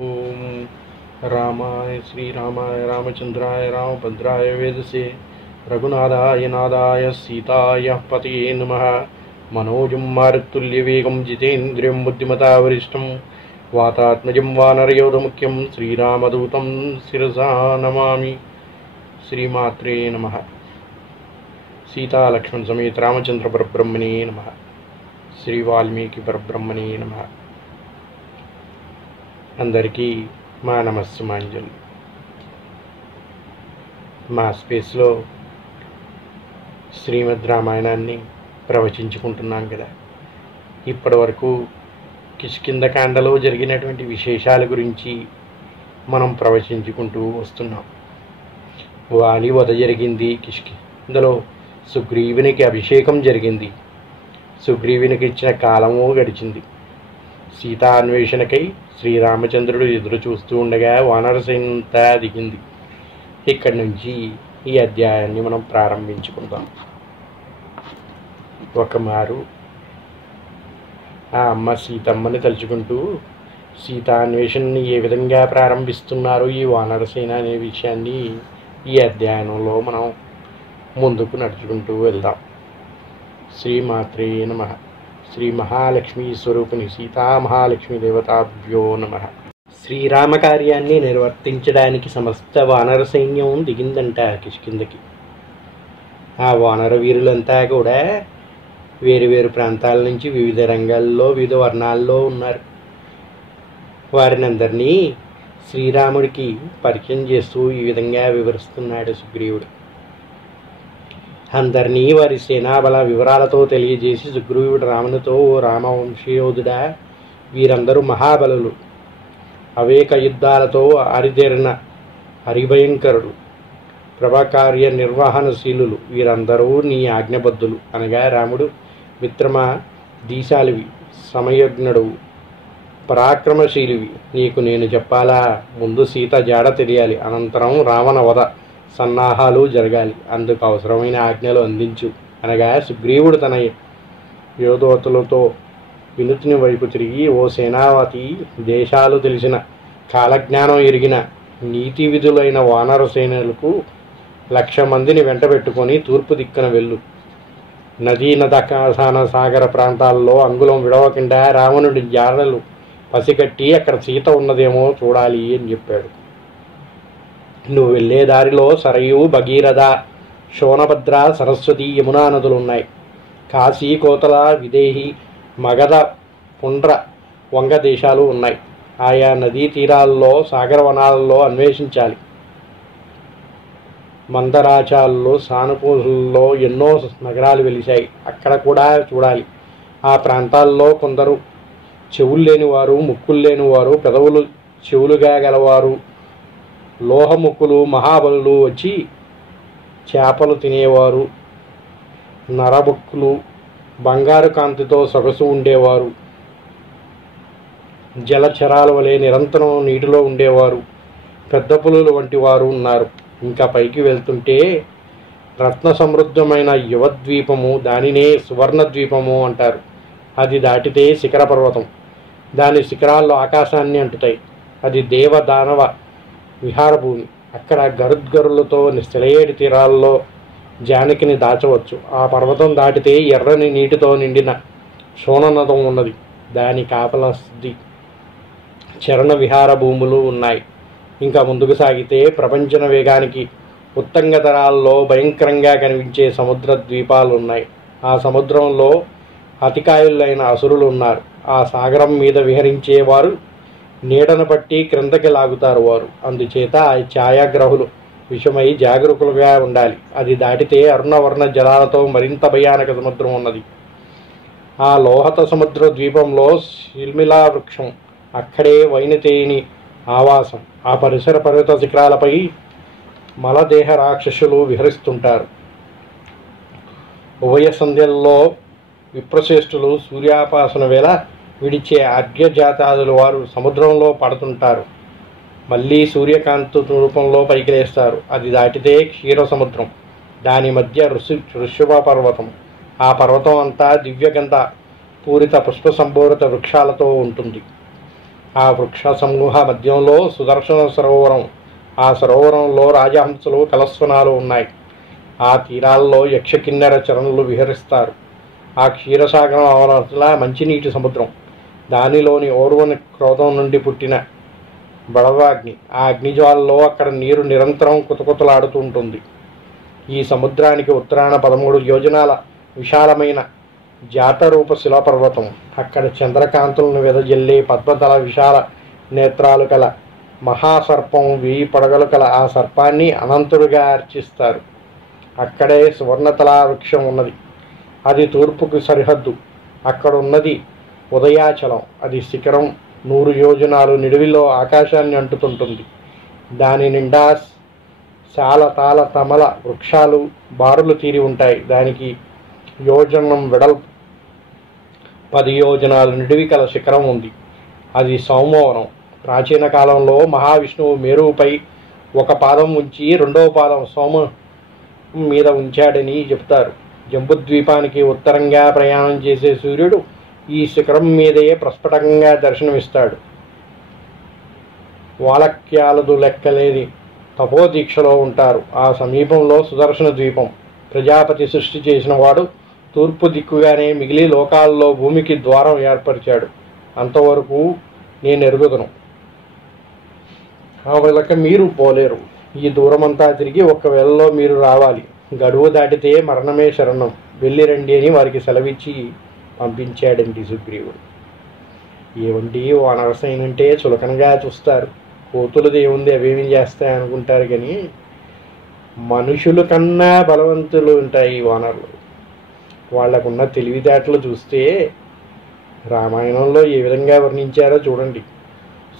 ओम रामाय श्रीरामाय रामचंद्राय रामभद्राय वेदसे रघुनाथाय नादाय सीताय पतये नमः। मनोजं मारुतुल्यवेगं जितेन्द्रियं बुद्धिमता वरिष्ठं वातात्मजं वानरयोधमुख्यं श्रीरामदूतं शिरसा नमामि। श्रीमात्रे नमः। सीता लक्ष्मण समेत रामचंद्र परब्रह्मणे नमः। श्री वाल्मीकि परब्रह्मणे नमः। అందరికీ మా నమస్సుమాంజలి. మా స్పేస్లో శ్రీమద్ రామాయణాన్ని ప్రవచించుకుంటున్నాం కదా. ఇప్పటి వరకు కిష్కింధకాండలో జరిగినటువంటి విశేషాల గురించి మనం ప్రవచించుకుంటూ వస్తున్నాం. వాలి వధ జరిగింది. కిష్కింధలో సుగ్రీవునికి అభిషేకం జరిగింది. సుగ్రీవునికి ఇచ్చిన కాలము గడిచింది. సీతా అన్వేషణకై శ్రీరామచంద్రుడు ఎదురు చూస్తూ ఉండగా వానరసేనంతా దిగింది. ఇక్కడి నుంచి ఈ అధ్యాయాన్ని మనం ప్రారంభించుకుందాం. ఒకమారు ఆ అమ్మ సీతమ్మని తలుచుకుంటూ సీతా అన్వేషణని ఏ విధంగా ప్రారంభిస్తున్నారు ఈ వానరసేన అనే విషయాన్ని ఈ అధ్యాయంలో మనం ముందుకు నడుచుకుంటూ వెళ్దాం. శ్రీమాత్రే నమః. శ్రీ మహాలక్ష్మీ స్వరూపిణి సీతా మహాలక్ష్మీ దేవతాభ్యో నమః. శ్రీరామ కార్యాన్ని నిర్వర్తించడానికి సమస్త వానర సైన్యం దిగిందంట కిష్కింధకి. ఆ వానర వీరులంతా కూడా వేరు వేరు ప్రాంతాల నుంచి వివిధ రంగాల్లో వివిధ వర్ణాల్లో ఉన్నారు. వారిని అందరినీ శ్రీరాముడికి పరిచయం చేస్తూ ఈ విధంగా వివరిస్తున్నాడు సుగ్రీవుడు. అందరినీ వారి సేనాబల వివరాలతో తెలియజేసి సుగ్రీవుడు రామునితో, ఓ రామవంశీయోధుడా, వీరందరూ మహాబలులు, అవేక యుద్ధాలతో ఆరితేరిన హరిభయంకరుడు, ప్రభాకార్య నిర్వహణశీలులు, వీరందరూ నీ ఆజ్ఞబద్ధులు. అనగా రాముడు, మిత్రమా, దీశాలివి, సమయజ్ఞుడు, పరాక్రమశీలివి, నీకు నేను చెప్పాలా? ముందు సీత జాడ తెలియాలి, అనంతరం రావణ వధ సన్నాహాలు జరగాలి. అందుకు అవసరమైన ఆజ్ఞలు అందించు అనగా సుగ్రీవుడు తన యోధోతులతో వినుతిని వైపు తిరిగి, ఓ సేనావతి, దేశాలు తెలిసిన, కాలజ్ఞానం ఎరిగిన, నీతి విధులైన వానర సేనలకు 1,00,000 మందిని వెంట పెట్టుకొని తూర్పు దిక్కున వెళ్ళు. నదీ నదకాసాన సాగర ప్రాంతాల్లో అంగుళం విడవకుండా రావణుడి జాడలు పసికట్టి అక్కడ సీత ఉన్నదేమో చూడాలి అని చెప్పాడు. నువ్వు వెళ్ళే దారిలో సరయు, భగీరథ, శోణభద్ర, సరస్వతి, యమునా నదులు ఉన్నాయి. కాశీ, కోతల, విదేహి, మగధ, పుండ్ర, వంగ దేశాలు ఉన్నాయి. ఆయా నదీ తీరాల్లో, సాగర వనాలలో అన్వేషించాలి. మందరాచాల్లో, సానుపూసుల్లో ఎన్నో నగరాలు వెలిశాయి, అక్కడ కూడా చూడాలి. ఆ ప్రాంతాల్లో కొందరు చెవులు లేనివారు, ముక్కులు లేనివారు, పెదవులు చెవులుగా గలవారు, లోహముక్కులు, మహాబలులు వచ్చి చేపలు తినేవారు, నరబుక్కులు, బంగారు కాంతితో సొగసు ఉండేవారు, జలచరాల వలె నిరంతరం నీటిలో ఉండేవారు, పెద్ద పులులు వంటి వారు ఉన్నారు. ఇంకా పైకి వెళ్తుంటే రత్న సమృద్ధమైన యువద్వీపము, దానినే సువర్ణద్వీపము అంటారు. అది దాటితే శిఖర పర్వతం, దాని శిఖరాల్లో ఆకాశాన్ని అంటుతాయి. అది దేవ దానవ విహారభూమి. అక్కడ గరుద్గరులతో నిశ్చలేటి తీరాల్లో జానకిని దాచవచ్చు. ఆ పర్వతం దాటితే ఎర్రని నీటితో నిండిన శోణనదం ఉన్నది. దాని కాపలది చరణ విహార భూములు ఉన్నాయి. ఇంకా ముందుకు సాగితే ప్రపంచన వేగానికి ఉత్తంగ తరాల్లో భయంకరంగా కనిపించే సముద్ర ద్వీపాలు ఉన్నాయి. ఆ సముద్రంలో అతికాయులైన అసురులు ఉన్నారు. ఆ సాగరం మీద విహరించేవారు నీడను పట్టి క్రిందకి లాగుతారు వారు. అందుచేత ఆ ఛాయాగ్రహులు విషమై జాగరూకులుగా ఉండాలి. అది దాటితే అరుణవర్ణ జలాలతో మరింత భయానక సముద్రం ఉన్నది. ఆ లోహత సముద్ర ద్వీపంలో శిల్మిలా వృక్షం, అక్కడే వైనతేని ఆవాసం. ఆ పరిసర పర్వత శిఖరాలపై మలదేహ రాక్షసులు విహరిస్తుంటారు. ఉభయ సంధ్యల్లో విప్రశ్రేష్ఠులు సూర్యాపాసన వేళ విడిచే అర్ఘ్యజాతాదులు వారు సముద్రంలో పడుతుంటారు. మళ్ళీ సూర్యకాంతి రూపంలో పైకి లేస్తారు. అది దాటితే క్షీర సముద్రం, దాని మధ్య ఋషభ పర్వతం. ఆ పర్వతం అంతా దివ్యగంధ పూరిత పుష్ప సంభూరిత వృక్షాలతో ఉంటుంది. ఆ వృక్ష సమూహ మధ్యంలో సుదర్శన సరోవరం. ఆ సరోవరంలో రాజహంసలు కలస్వనాలు ఉన్నాయి. ఆ తీరాల్లో యక్షకిన్నెర చరణులు విహరిస్తారు. ఆ క్షీరసాగరం అవనతల మంచినీటి సముద్రం. దానిలోని ఓర్వని క్రోధం నుండి పుట్టిన బడవాగ్ని. ఆ అగ్నిజ్వాలలో అక్కడ నీరు నిరంతరం కుతకుతలాడుతూ ఉంటుంది. ఈ సముద్రానికి ఉత్తరాన 13 యోజనాల విశాలమైన జాతరూప శిలాపర్వతం. అక్కడ చంద్రకాంతులను వెదజల్లే పద్మతల విశాల నేత్రాలు కల మహాసర్పం, 1000 పడగలు కల ఆ సర్పాన్ని అనంతుడిగా అర్చిస్తారు. అక్కడే సువర్ణతలా వృక్షం ఉన్నది. అది తూర్పుకు సరిహద్దు. అక్కడున్నది ఉదయాచలం. అది శిఖరం 100 యోజనాలు నిడివిలో ఆకాశాన్ని అంటుతుంటుంది. దాని నిండా శాలతాల తమల వృక్షాలు బారులు తీరి ఉంటాయి. దానికి యోజనం వెడల్పు 10 యోజనాలు నిడివి కల శిఖరం ఉంది. అది సౌమవనం. ప్రాచీన కాలంలో మహావిష్ణువు మేరువుపై ఒక పాదం ఉంచి రెండవ పాదం సోమ మీద ఉంచాడని చెప్తారు. జంబుద్వీపానికి ఉత్తరంగా ప్రయాణం చేసే సూర్యుడు ఈ శిఖరం మీదే ప్రస్ఫుటంగా దర్శనమిస్తాడు. వాలక్యాలదు లెక్కలేని తపోదీక్షలో ఉంటారు. ఆ సమీపంలో సుదర్శన ద్వీపం. ప్రజాపతి సృష్టి చేసిన వాడు తూర్పు దిక్కుగానే మిగిలి లోకాల్లో భూమికి ద్వారం ఏర్పరిచాడు. అంతవరకు నేను ఎరుగుదును. ఆ వెళ్ళక మీరు పోలేరు. ఈ దూరమంతా తిరిగి ఒక్క వేళలో మీరు రావాలి. గడువు దాటితే మరణమే శరణం. వెళ్ళి రండి అని వారికి సెలవిచ్చి పంపించాడండి సుగ్రీవుడు. ఏమండి వానరసైనంటే చులకనగా చూస్తారు. కోతులది ఏముంది, అవేమీ చేస్తాయి అనుకుంటారు. కానీ మనుషుల కన్నా బలవంతులు ఉంటాయి ఈ వానరులు. వాళ్లకున్న తెలివితేటలు చూస్తే రామాయణంలో ఏ విధంగా వర్ణించారో చూడండి.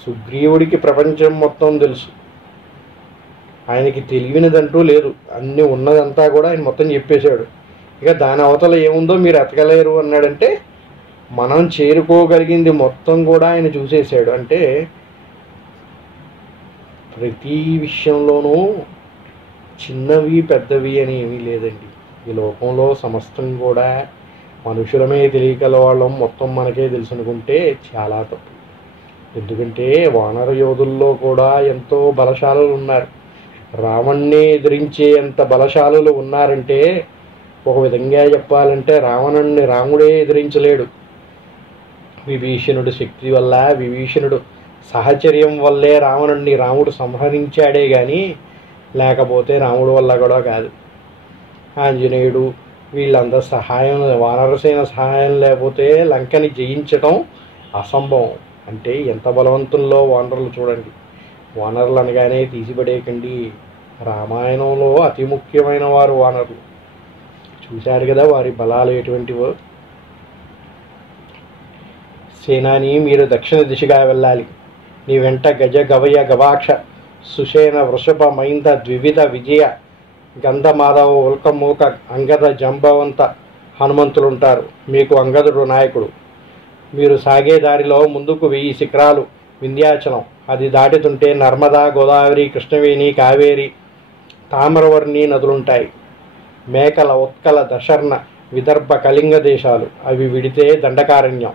సుగ్రీవుడికి ప్రపంచం మొత్తం తెలుసు. ఆయనకి తెలివినదంటూ లేదు. అన్నీ ఉన్నదంతా కూడా ఆయన మొత్తం చెప్పేశాడు. ఇక దాని అవతల ఏముందో మీరు ఎతకలేరు అన్నాడంటే మనం చేరుకోగలిగింది మొత్తం కూడా ఆయన చూసేశాడు. అంటే ప్రతి విషయంలోనూ చిన్నవి పెద్దవి అని ఏమీ లేదండి. ఈ లోకంలో సమస్తం కూడా మనుషులమే తెలియగల వాళ్ళం మొత్తం మనకే తెలుసు అనుకుంటే చాలా తప్పు. ఎందుకంటే వానర యోధుల్లో కూడా ఎంతో బలశాలులు ఉన్నారు. రావణ్ణి ఎదిరించే ఎంత బలశాలులు ఉన్నారంటే ఒక విధంగా చెప్పాలంటే రావణుణ్ణి రాముడే ఎదిరించలేడు. విభీషణుడు శక్తి వల్ల, విభీషణుడు సహచర్యం వల్లే రావణుణ్ణి రాముడు సంహరించాడే కానీ లేకపోతే రాముడు వల్ల కూడా కాదు. ఆంజనేయుడు వీళ్ళందరూ సహాయం, వానరసేన సహాయం లేకపోతే లంకని జయించటం అసంభవం. అంటే ఎంత బలవంతుల్లో వానరులు చూడండి. వానరులు అనగానే తీసిపడేయకండి. రామాయణంలో అతి ముఖ్యమైన వారు వానరులు. చూశారు కదా వారి బలాలు ఎటువంటివో. సేనాని మీరు దక్షిణ దిశగా వెళ్ళాలి. నీ వెంట గజ గవయ గవాక్ష సుషేణ వృషభ మైంద ద్వివిధ విజయ గంధమాధవ ఉల్కమూక అంగద జంబవంత హనుమంతులుంటారు. మీకు అంగదుడు నాయకుడు. మీరు సాగే దారిలో ముందుకు 1000 శిఖరాలు వింధ్యాచలం. అది దాటుతుంటే నర్మదా, గోదావరి, కృష్ణవేణి, కావేరి, తామ్రవర్ణి నదులుంటాయి. మేకల, ఉత్కల, దశర్ణ, విదర్భ, కళింగ దేశాలు. అవి విడితే దండకారణ్యం.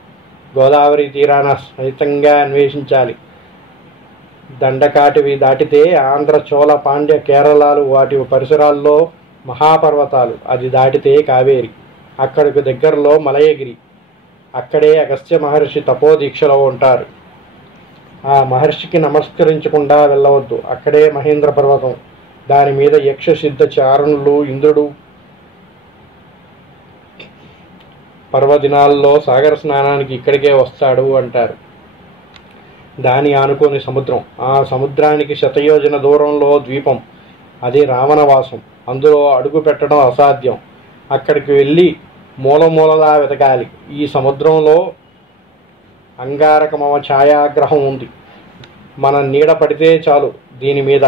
గోదావరి తీరాన సహితంగా అన్వేషించాలి. దండకాటివి దాటితే ఆంధ్ర, చోళ, పాండ్య, కేరళాలు, వాటి పరిసరాల్లో మహాపర్వతాలు. అది దాటితే కావేరి. అక్కడికి దగ్గరలో మలయగిరి. అక్కడే అగస్త్య మహర్షి తపోదీక్షలో ఉంటారు. ఆ మహర్షికి నమస్కరించకుండా వెళ్ళవద్దు. అక్కడే మహేంద్ర పర్వతం. దాని మీద యక్ష సిద్ధ చారణులు. ఇంద్రుడు పర్వదినాల్లో సాగర స్నానానికి ఇక్కడికే వస్తాడు అంటారు. దాని ఆనుకోని సముద్రం. ఆ సముద్రానికి శతయోజన దూరంలో ద్వీపం. అది రావణవాసం. అందులో అడుగు పెట్టడం అసాధ్యం. అక్కడికి వెళ్ళి మూలమూలలా వెతకాలి. ఈ సముద్రంలో అంగారకమవ ఛాయాగ్రహం ఉంది. మన నీడ పడితే చాలు దీని మీద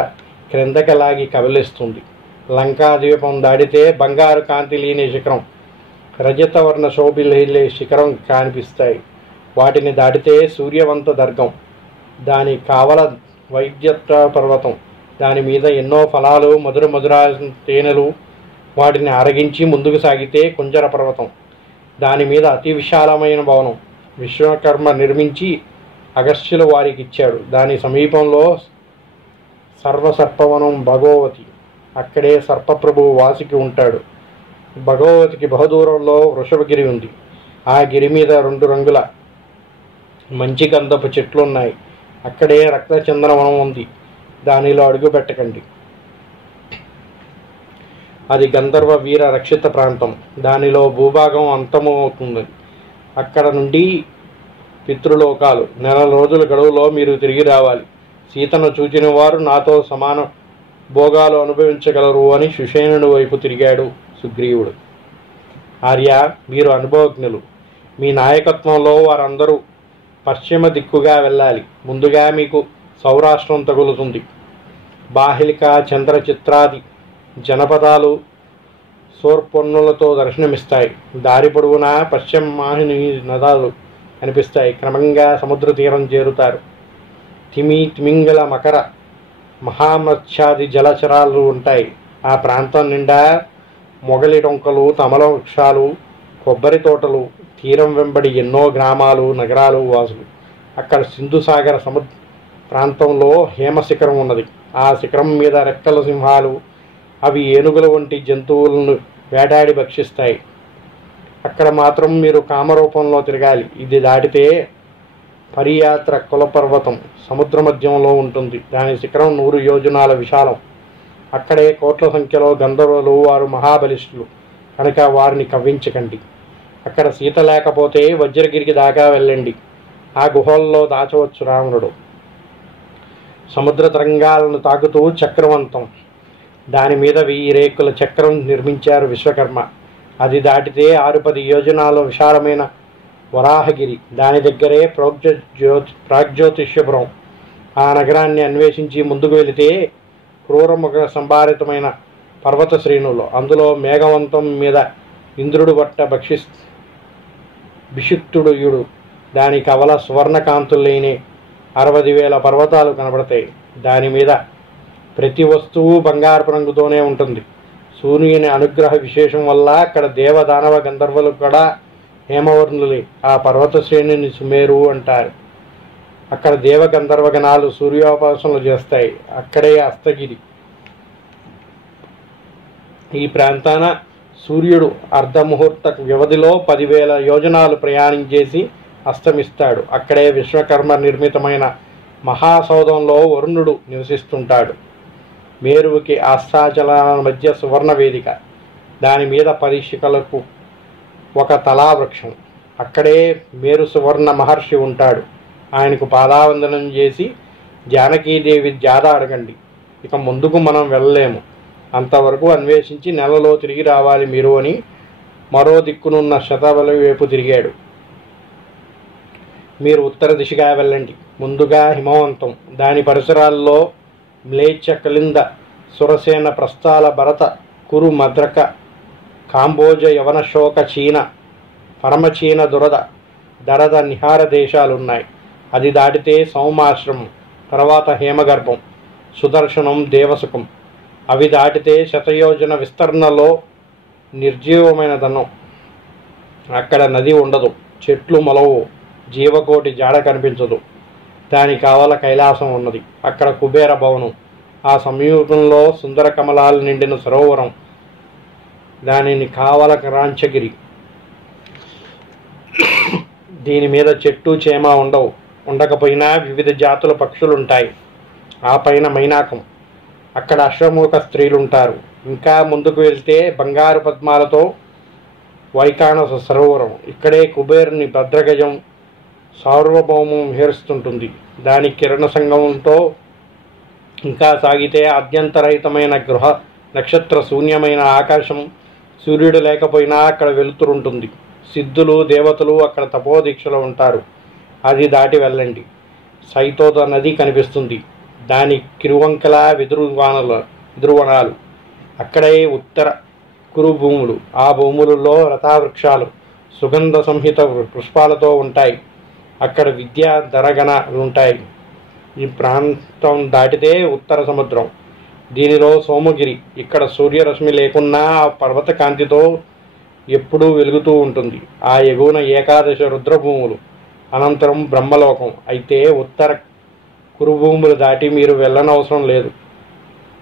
క్రిందకి లాగి కబలిస్తుంది. లంకా ద్వీపం దాటితే బంగారు కాంతి లేని శిఖరం, రజతవర్ణ శోభిలే శిఖరం కనిపిస్తాయి. వాటిని దాటితే సూర్యవంత దర్గం. దాని కావల వైద్యత్వ పర్వతం. దాని మీద ఎన్నో ఫలాలు, మధుర మధుర తేనెలు. వాటిని అరగించి ముందుకు సాగితే కుంజర పర్వతం. దాని మీద అతి విశాలమైన భవనం విశ్వకర్మ నిర్మించి అగస్త్యులు వారికి ఇచ్చాడు. దాని సమీపంలో సర్వసర్పవనం భగవతి, అక్కడే సర్పప్రభువు వాసికి ఉంటాడు. భగవతికి బహుదూరంలో వృషభగిరి ఉంది. ఆ గిరి మీద 2 రంగుల మంచి గంధపు చెట్లున్నాయి. అక్కడే రక్తచందనవనం ఉంది. దానిలో అడుగు పెట్టకండి. అది గంధర్వ వీర రక్షిత ప్రాంతం. దానిలో భూభాగం అంతము అవుతుంది. అక్కడ నుండి పితృలోకాలు. 1 రోజుల గడువులో మీరు తిరిగి రావాలి. సీతను చూచిన వారు నాతో సమాన భోగాలు అనుభవించగలరు అని సుషేణుడి వైపు తిరిగాడు సుగ్రీవుడు. ఆర్య, మీరు అనుభవజ్ఞులు. మీ నాయకత్వంలో వారందరూ పశ్చిమ దిక్కుగా వెళ్ళాలి. ముందుగా మీకు సౌరాష్ట్రం తగులుతుంది. బాహిలిక, చంద్రచిత్రాది జనపదాలు సోర్పొన్నులతో దర్శనమిస్తాయి. దారి పొడవునా పశ్చిమ మాహిని నదాలు కనిపిస్తాయి. క్రమంగా సముద్ర తీరం చేరుతారు. తిమింగల, మకర, మహామత్స్యాది జలచరాలు ఉంటాయి. ఆ ప్రాంతం నిండా మొగలి డొంకలు, తమల వృక్షాలు, కొబ్బరి తోటలు, తీరం వెంబడి ఎన్నో గ్రామాలు, నగరాలు, వాసులు. అక్కడ సింధు సాగర ప్రాంతంలో హేమశిఖరం ఉన్నది. ఆ శిఖరం మీద రెక్కల సింహాలు, అవి ఏనుగుల వంటి జంతువులను వేటాడి భక్షిస్తాయి. అక్కడ మాత్రం మీరు కామరూపంలో తిరగాలి. ఇది దాటితే పరియాత్ర కులపర్వతం సముద్ర మధ్యంలో ఉంటుంది. దాని శిఖరం 100 యోజనాల విశాలం. అక్కడే కోట్ల సంఖ్యలో గంధర్వులు. వారు మహాబలిష్ఠులు కనుక వారిని కవ్వించకండి. అక్కడ సీత లేకపోతే వజ్రగిరికి దాకా వెళ్ళండి. ఆ గుహల్లో దాచవచ్చు రావణుడు. సముద్ర తరంగాలను తాకుతూ చక్రవంతం. దాని మీద 1000 రేకుల చక్రం నిర్మించారు విశ్వకర్మ. అది దాటితే 6-10 యోజనాల విశాలమైన వరాహగిరి. దాని దగ్గరే ప్రాగ్జ్యోతిష్యపురం. ఆ నగరాన్ని అన్వేషించి ముందుకు వెళితే క్రూరముఖ సంభారితమైన పర్వత శ్రేణులు. అందులో మేఘవంతం మీద ఇంద్రుడు బట్ట బిషుక్తుడు. దాని కవల సువర్ణకాంతులేని 60,000 పర్వతాలు కనబడతాయి. దాని మీద ప్రతి వస్తువు బంగారపు రంగుతోనే ఉంటుంది. సూర్యుని అనుగ్రహ విశేషం వల్ల అక్కడ దేవదానవ గంధర్వులు కూడా హేమవర్ణులే. ఆ పర్వత శ్రేణిని సుమేరు అంటారు. అక్కడ దేవ గంధర్వగణాలు సూర్యోపాసనలు చేస్తాయి. అక్కడే అస్తగిరి. ఈ ప్రాంతాన సూర్యుడు అర్ధముహూర్త వ్యవధిలో 10,000 యోజనాలు ప్రయాణం చేసి అస్తమిస్తాడు. అక్కడే విశ్వకర్మ నిర్మితమైన మహాసౌధంలో వరుణుడు నివసిస్తుంటాడు. మేరువుకి ఆస్థాచలాల మధ్య సువర్ణ వేదిక. దాని మీద పరిశికలకు ఒక తలావృక్షం. అక్కడే మేరు సువర్ణ మహర్షి ఉంటాడు. ఆయనకు పాదావందనం చేసి జానకీదేవి జాడ అడగండి. ఇక ముందుకు మనం వెళ్ళలేము. అంతవరకు అన్వేషించి నెలలో తిరిగి రావాలి మీరు అని మరో దిక్కునున్న శతబలి వైపు తిరిగాడు. మీరు ఉత్తర దిశగా వెళ్ళండి. ముందుగా హిమవంతం. దాని పరిసరాల్లో మ్లేచ్ఛ, కళింద, సురసేన, ప్రస్థాల, భరత, కురు, మద్రక, కాంబోజ, యవన, శోక, చీన, పరమచీన, దరద, నిహార దేశాలున్నాయి. అది దాటితే సౌమాశ్రమం, తర్వాత హేమగర్భం, సుదర్శనం, దేవసుఖం. అవి దాటితే శతయోజన విస్తరణలో నిర్జీవమైన ధనం. అక్కడ నది ఉండదు, చెట్లు మొలవు, జీవకోటి జాడ కనిపించదు. దాని కావల కైలాసం ఉన్నది. అక్కడ కుబేర భవనం. ఆ సమీపంలో సుందర కమలాలు నిండిన సరోవరం. దానిని కావల రాంచగిరి. దీని మీద చెట్టు చేమ ఉండవు. ఉండకపోయినా వివిధ జాతుల పక్షులుంటాయి. ఆ పైన మైనాకం. అక్కడ అశ్వముఖ స్త్రీలుంటారు. ఇంకా ముందుకు వెళ్తే బంగారు పద్మాలతో వైకానస సరోవరం. ఇక్కడే కుబేరుని భద్రగజం సార్వభౌమం విహరిస్తుంటుంది. దాని కిరణ సంగమంతో ఇంకా సాగితే అద్యంతరహితమైన గృహ నక్షత్ర శూన్యమైన ఆకాశం. సూర్యుడు లేకపోయినా అక్కడ వెలుతురుంటుంది. సిద్ధులు, దేవతలు అక్కడ తపోదీక్షలో ఉంటారు. అది దాటి వెళ్ళండి. సైతోద నది కనిపిస్తుంది. దాని కిరువంకల విదురువనాలు. అక్కడే ఉత్తర కురు భూములు. ఆ భూములలో లతావృక్షాలు సుగంధ సంహిత పుష్పాలతో ఉంటాయి. అక్కడ విద్యా దరగణలుంటాయి. ఈ ప్రాంతం దాటితే ఉత్తర సముద్రం. దీనిలో సోమగిరి. ఇక్కడ సూర్యరశ్మి లేకున్నా ఆ పర్వత కాంతితో ఎప్పుడూ వెలుగుతూ ఉంటుంది. ఆ ఎగువన ఏకాదశ రుద్రభూములు. అనంతరం బ్రహ్మలోకం. అయితే ఉత్తర కురుభూములు దాటి మీరు వెళ్ళనవసరం లేదు.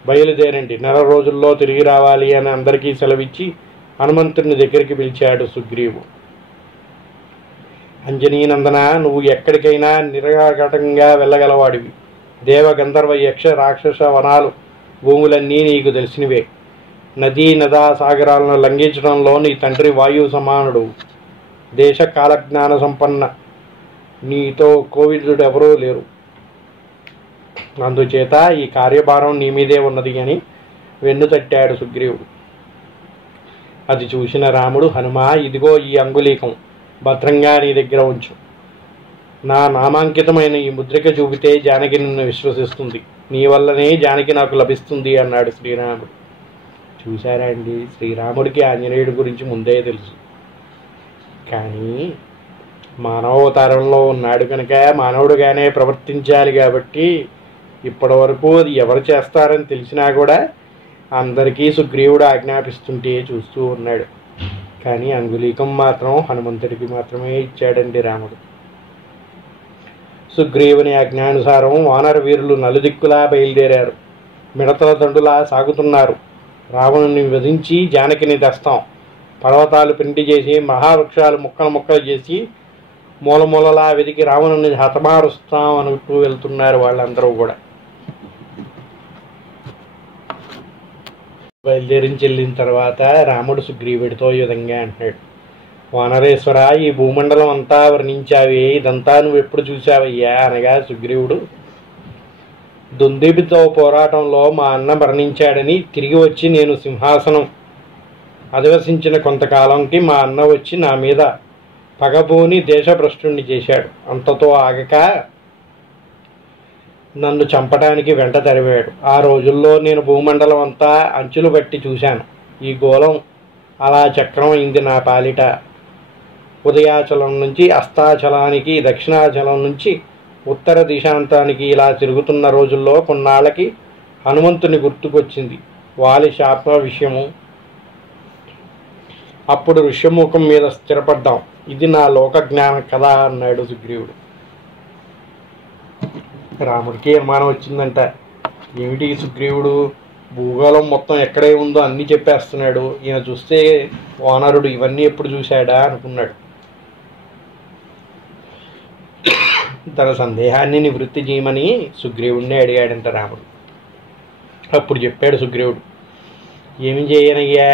బయలుదేరండి, నెల రోజుల్లో తిరిగి రావాలి అని అందరికీ సెలవిచ్చి హనుమంతుడిని దగ్గరికి పిలిచాడు సుగ్రీవు. అంజనీనందన, నువ్వు ఎక్కడికైనా నిరాఘాటంగా వెళ్ళగలవాడివి. దేవ గంధర్వ యక్ష రాక్షస వనాలు భూములన్నీ నీకు తెలిసినవే. నదీ నదా సాగరాలను లంఘించడంలో నీ తండ్రి వాయువు సమానుడు. దేశ కాలజ్ఞాన సంపన్న నీతో కోవిదుడు ఎవరూ లేరు. అందుచేత ఈ కార్యభారం నీ మీదే ఉన్నది అని వెన్ను తట్టాడు సుగ్రీవుడు. అది చూసిన రాముడు, హనుమా, ఇదిగో ఈ అంగుళీకం భద్రంగా నీ దగ్గర ఉంచు. నా నామాంకితమైన ఈ ముద్రిక చూపితే జానకి నిన్ను విశ్వసిస్తుంది. నీ వల్లనే జానకి నాకు లభిస్తుంది అన్నాడు శ్రీరాముడు. చూశారా అండి, శ్రీరాముడికి ఆంజనేయుడి గురించి ముందే తెలుసు. కానీ మానవావతారంలో ఉన్నాడు కనుక మానవుడుగానే ప్రవర్తించాలి కాబట్టి ఇప్పటి వరకు అది ఎవరు చేస్తారని తెలిసినా కూడా అందరికీ సుగ్రీవుడు ఆజ్ఞాపిస్తుంటే చూస్తూ ఉన్నాడు. కానీ అంగుళీకం మాత్రం హనుమంతుడికి మాత్రమే ఇచ్చాడండి రాముడు. సుగ్రీవుని ఆజ్ఞానుసారం వానర వీరులు నలుదిక్కులా బయలుదేరారు. మిడతల దండులా సాగుతున్నారు. రావణుని వధించి జానకిని తెస్తాం, పర్వతాలు పిండి చేసి మహావృక్షాలు ముక్కలు ముక్కలు చేసి మూలమూలలా వెతికి రావణుని హతమారుస్తాం అనుకుంటూ వెళ్తున్నారు వాళ్ళందరూ కూడా. బయలుదేరించి వెళ్ళిన తర్వాత రాముడు సుగ్రీవుడితో ఈ విధంగా అంటున్నాడు. వానరేశ్వర, ఈ భూమండలం అంతా వర్ణించావే, ఇదంతా నువ్వు ఎప్పుడు చూసావయ్యా అనగా సుగ్రీవుడు, దుందుబితో పోరాటంలో మా అన్న మరణించాడని తిరిగి వచ్చి నేను సింహాసనం అధివసించిన కొంతకాలంకి మా అన్న వచ్చి నా మీద పగబోని దేశభ్రష్టుణ్ణి చేశాడు. అంతతో ఆగక నన్ను చంపడానికి వెంట తరివాడు. ఆ రోజుల్లో నేను భూమండలం అంతా అంచులు బట్టి చూశాను. ఈ గోళం అలా చక్రం అయింది నా పాలిట. ఉదయాచలం నుంచి అస్తాచలానికి, దక్షిణాచలం నుంచి ఉత్తర దిశాంతానికి ఇలా తిరుగుతున్న రోజుల్లో కొన్నాళ్ళకి హనుమంతుని గుర్తుకొచ్చింది వాలి శాప విషయము. అప్పుడు ఋష్యముఖం మీద స్థిరపడ్డాం. ఇది నా లోక జ్ఞాన కథ అన్నాడు సుగ్రీవుడు. రాముడికి అనుమానం వచ్చిందంట. ఏమిటి సుగ్రీవుడు భూగోళం మొత్తం ఎక్కడే ఉందో అన్నీ చెప్పేస్తున్నాడు, ఈయన చూస్తే వానరుడు ఇవన్నీ ఎప్పుడు చూశాడా అనుకున్నాడు. తన సందేహాన్ని నివృత్తి చేయమని సుగ్రీవుడిని అడిగాడంట రాముడు. అప్పుడు చెప్పాడు సుగ్రీవుడు, ఏమి చేయనయ్యా,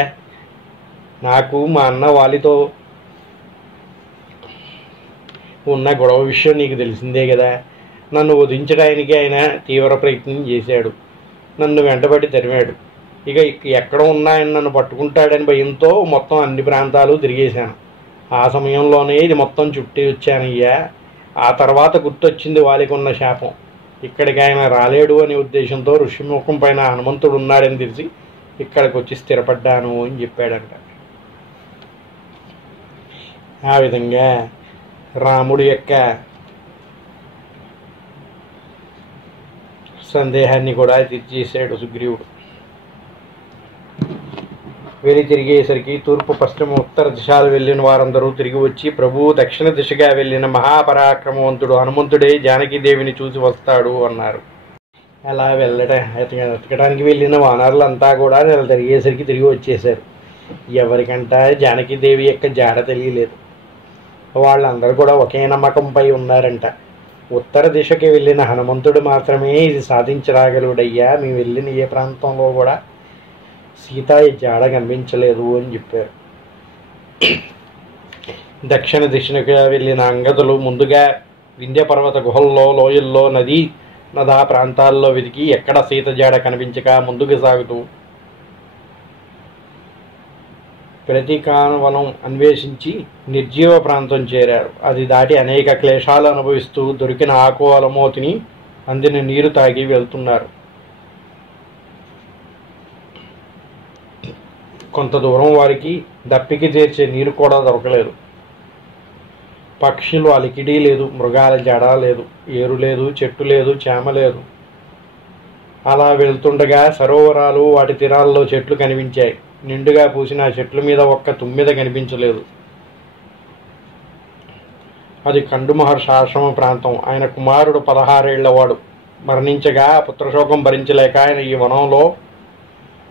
నాకు మా అన్న వాలితో ఉన్న గొడవ విషయం నీకు తెలిసిందే కదా. నన్ను వధించడానికి ఆయన తీవ్ర ప్రయత్నం చేశాడు. నన్ను వెంటబడి తరిమాడు. ఇక ఎక్కడ ఉన్నా ఆయన నన్ను పట్టుకుంటాడని భయంతో మొత్తం అన్ని ప్రాంతాలు తిరిగేశాను. ఆ సమయంలోనే ఇది మొత్తం చుట్టి వచ్చానయ్యా. ఆ తర్వాత గుర్తొచ్చింది వాలికి ఉన్న శాపం. ఇక్కడికి ఆయన రాలేడు అనే ఉద్దేశంతో ఋషిముఖం పైన హనుమంతుడు ఉన్నాడని తెలిసి ఇక్కడికి వచ్చి స్థిరపడ్డాను అని చెప్పాడంట. ఆ విధంగా రాముడి యొక్క సందేహాన్ని కూడా తీర్చేశాడు సుగ్రీవుడు. వెళ్ళి తిరిగేసరికి తూర్పు, పశ్చిమ, ఉత్తర దిశలు వెళ్ళిన వారందరూ తిరిగి వచ్చి ప్రభువు దక్షిణ దిశగా వెళ్ళిన మహాపరాక్రమవంతుడు హనుమంతుడే జానకీదేవిని చూసి వస్తాడు అన్నారు. అలా ఎతకడానికి వెళ్ళిన వానరులంతా కూడా నెల తిరిగేసరికి తిరిగి వచ్చేశారు. ఎవరికంట జానకీదేవి యొక్క జాడ తెలియలేదు. వాళ్ళందరూ కూడా ఒకే నమ్మకంపై ఉన్నారంట. ఉత్తర దిశకి వెళ్ళిన హనుమంతుడు మాత్రమే ఇది సాధించరాగలుడయ్యా. మేము వెళ్ళిన ఏ ప్రాంతంలో కూడా సీత జాడ కనిపించలేదు అని చెప్పారు. దక్షిణ దిశగా వెళ్ళిన అంగదులు ముందుగా వింధ్య పర్వత గుహల్లో, లోయల్లో, నదా ప్రాంతాల్లో వెతికి ఎక్కడ సీత జాడ కనిపించక ముందుకు సాగుతూ ప్రతికానవనం అన్వేషించి నిర్జీవ ప్రాంతం చేరారు. అది దాటి అనేక క్లేశాలు అనుభవిస్తూ దొరికిన ఆకు అలమో తిని అందిన నీరు తాగి వెళ్తున్నారు. కొంత దూరం వారికి దప్పికి తీర్చే నీరు కూడా దొరకలేదు. పక్షులు అలికిడి లేదు, మృగాల జడ లేదు, ఏరు లేదు, చెట్టు లేదు, చేమ లేదు. అలా వెళ్తుండగా సరోవరాలు, వాటి తీరాల్లో చెట్లు కనిపించాయి. నిండుగా పూసిన చెట్ల మీద ఒక్క తుమ్మిద కనిపించలేదు. అది కండు మహర్షి ఆశ్రమ ప్రాంతం. ఆయన కుమారుడు 16 ఏళ్లవాడు మరణించగా పుత్రశోకం భరించలేక ఆయన ఈ వనంలో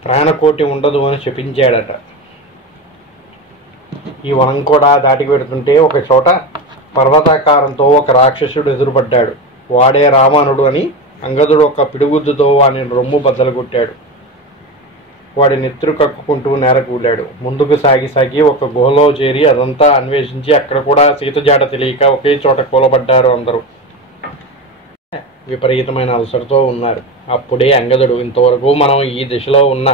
ప్రాణకోటి ఉండదు అని శపించాడట. ఈ వనం కూడా దాటి పెడుతుంటే ఒక చోట పర్వతాకారంతో ఒక రాక్షసుడు ఎదురుపడ్డాడు. వాడే రావణుడు అని అంగదుడు ఒక పిడుగుద్దుతో వాని రొమ్ము బద్దలు కొట్టాడు. వాడి నెత్తురు కక్కుకుంటూ నేరకూలాడు. ముందుకు సాగి ఒక గుహలో చేరి అదంతా అన్వేషించి అక్కడ కూడా సీత జాడ తెలియక ఒకే చోట కూలబడ్డారు అందరూ. విపరీతమైన అలసటతో ఉన్నారు. అప్పుడే అంగదుడు, ఇంతవరకు మనం ఈ దిశలో ఉన్న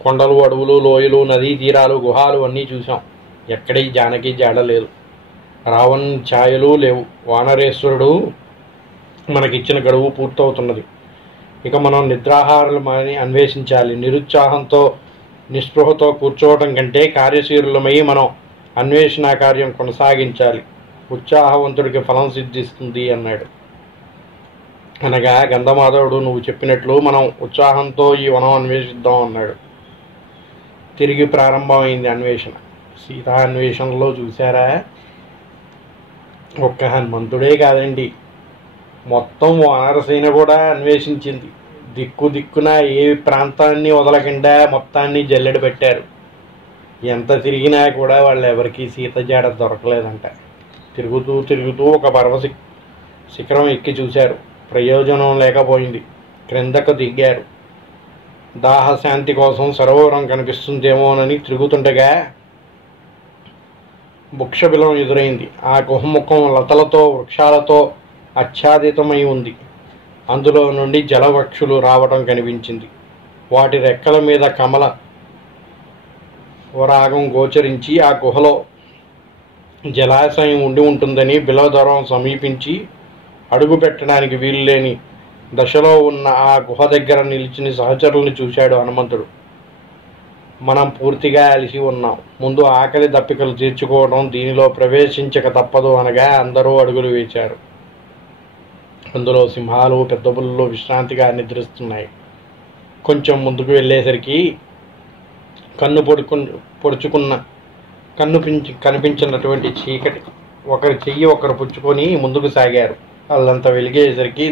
కొండలు, అడవులు, లోయలు, నదీ తీరాలు, గుహాలు అన్నీ చూసాం. ఎక్కడి జానకి జాడ లేదు. రావణ్ ఛాయలు లేవు. వానరేశ్వరుడు మనకిచ్చిన గడువు పూర్తవుతున్నది. ఇక మనం నిద్రాహారాలమని అన్వేషించాలి. నిరుత్సాహంతో నిస్పృహతో కూర్చోవటం కంటే కార్యశీలులమై మనం అన్వేషణ కార్యం కొనసాగించాలి. ఉత్సాహవంతుడికి ఫలం సిద్ధిస్తుంది అన్నాడు. అనగా గంధమాధవుడు, నువ్వు చెప్పినట్లు మనం ఉత్సాహంతో ఈ వనం అన్వేషిద్దాం అన్నాడు. తిరిగి ప్రారంభమైంది అన్వేషణ. సీతా అన్వేషణలో చూసారా, ఒక్క హనుమంతుడే కాదండి, మొత్తం వానరసేన కూడా అన్వేషించింది. దిక్కున ఏ ప్రాంతాన్ని వదలకుండా మొత్తాన్ని జల్లెడ పెట్టారు. ఎంత తిరిగినా కూడా వాళ్ళు ఎవరికీ సీత జాడ దొరకలేదంట. తిరుగుతూ ఒక పర్వత శిఖరం ఎక్కి చూశారు. ప్రయోజనం లేకపోయింది. క్రిందకు దిగారు. దాహశాంతి కోసం సరోవరం కనిపిస్తుందేమోనని తిరుగుతుండగా వృక్షబిలం ఎదురైంది. ఆ గుహముఖం లతలతో వృక్షాలతో ఆచ్ఛాదితమై ఉంది. అందులో నుండి జలవక్షులు రావటం కనిపించింది. వాటి రెక్కల మీద కమల వరాగం గోచరించి ఆ గుహలో జలాశయం ఉండి ఉంటుందని బిలవదరం సమీపించి అడుగు పెట్టడానికి వీలులేని దశలో ఉన్న ఆ గుహ దగ్గర నిలిచిన సహచరులను చూశాడు హనుమంతుడు. మనం పూర్తిగా అలిసి ఉన్నాం. ముందు ఆకలి దప్పికలు తీర్చుకోవడం, దీనిలో ప్రవేశించక తప్పదు అనగా అందరూ అడుగులు వేశారు. అందులో సింహాలు, పెద్ద పులులు విశ్రాంతిగా నిద్రిస్తున్నాయి. కొంచెం ముందుకు వెళ్ళేసరికి పొడుచుకున్న కనిపించినటువంటి చీకటి ఒకరి చెయ్యి ఒకరు పుచ్చుకొని ముందుకు సాగారు. వాళ్ళంతా వెలిగేసరికి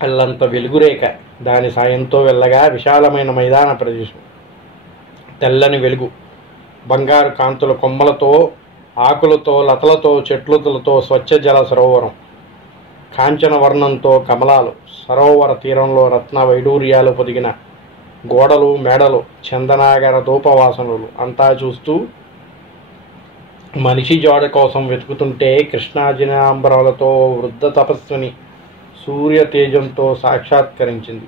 అల్లంత వెలుగురేఖ దాని సాయంతో వెళ్ళగా విశాలమైన మైదాన ప్రదేశం. తెల్లని వెలుగు, బంగారు కాంతుల కొమ్మలతో, ఆకులతో, లతలతో, చెట్లతో స్వచ్ఛ జల సరోవరం. కాంచన వర్ణంతో కమలాలు. సరోవర తీరంలో రత్న వైడూర్యాలు పొదిగిన గోడలు, మేడలు, చందనాగర ధూపవాసనలు. అంతా చూస్తూ మనిషి జోడ కోసం వెతుకుతుంటే కృష్ణాజినాంబరాలతో వృద్ధ తపస్విని సూర్య తేజంతో సాక్షాత్కరించింది.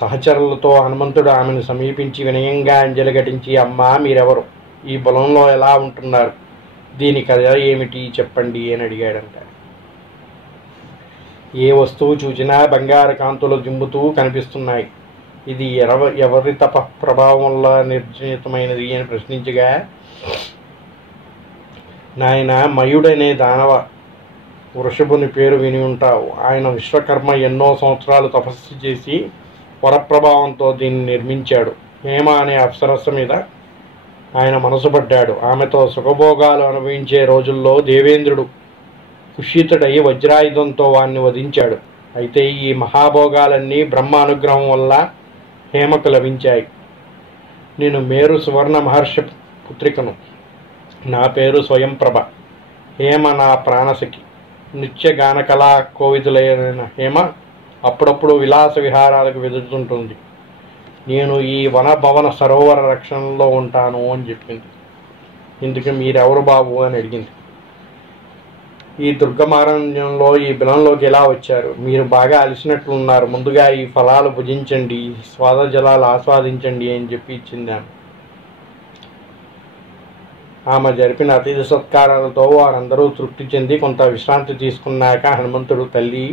సహచరులతో హనుమంతుడు ఆమెను సమీపించి వినయంగా అంజలి ఘటించి, అమ్మా, మీరెవరు? ఈ పొలంలో ఎలా ఉంటున్నారు? దీని కథ ఏమిటి చెప్పండి అని అడిగాడంట. ఏ వస్తువు చూచినా బంగారు కాంతులు జింబుతూ కనిపిస్తున్నాయి. ఇది ఎవరి తప ప్రభావం వల్ల నిర్జితమైనది అని ప్రశ్నించగా, నాయన, మయుడనే దానవ వృషభుని పేరు విని ఉంటావు. ఆయన విశ్వకర్మ ఎన్నో సంవత్సరాలు తపస్సు చేసి వరప్రభావంతో దీన్ని నిర్మించాడు. హేమ అనే అప్సరస్సు మీద ఆయన మనసు పడ్డాడు. ఆమెతో సుఖభోగాలు అనుభవించే రోజుల్లో దేవేంద్రుడు కుషితుడై వజ్రాయుధంతో వాణ్ణి వధించాడు. అయితే ఈ మహాభోగాలన్నీ బ్రహ్మ అనుగ్రహం వల్ల హేమకు లభించాయి. నేను మేరు సువర్ణ మహర్షి పుత్రికను. నా పేరు స్వయంప్రభ. హేమ నా ప్రాణసఖి. నిత్య గానకళా కోవిదులైన హేమ అప్పుడప్పుడు విలాస విహారాలకు వెదురుతుంటుంది. నేను ఈ వన భవన సరోవర రక్షణలో ఉంటాను అని చెప్పింది. ఇందుకు మీరెవరు బాబు అని అడిగింది. ఈ దుర్గమారణ్యంలో ఈ బిలంలోకి ఎలా వచ్చారు? మీరు బాగా అలసినట్లున్నారు. ముందుగా ఈ ఫలాలు భుజించండి, స్వాద జలాలు ఆస్వాదించండి అని చెప్పి ఇచ్చింది ఆమె. ఆమె జరిపిన అతిథి సత్కారాలతో వారందరూ తృప్తి చెంది కొంత విశ్రాంతి తీసుకున్నాక హనుమంతుడు, తల్లి,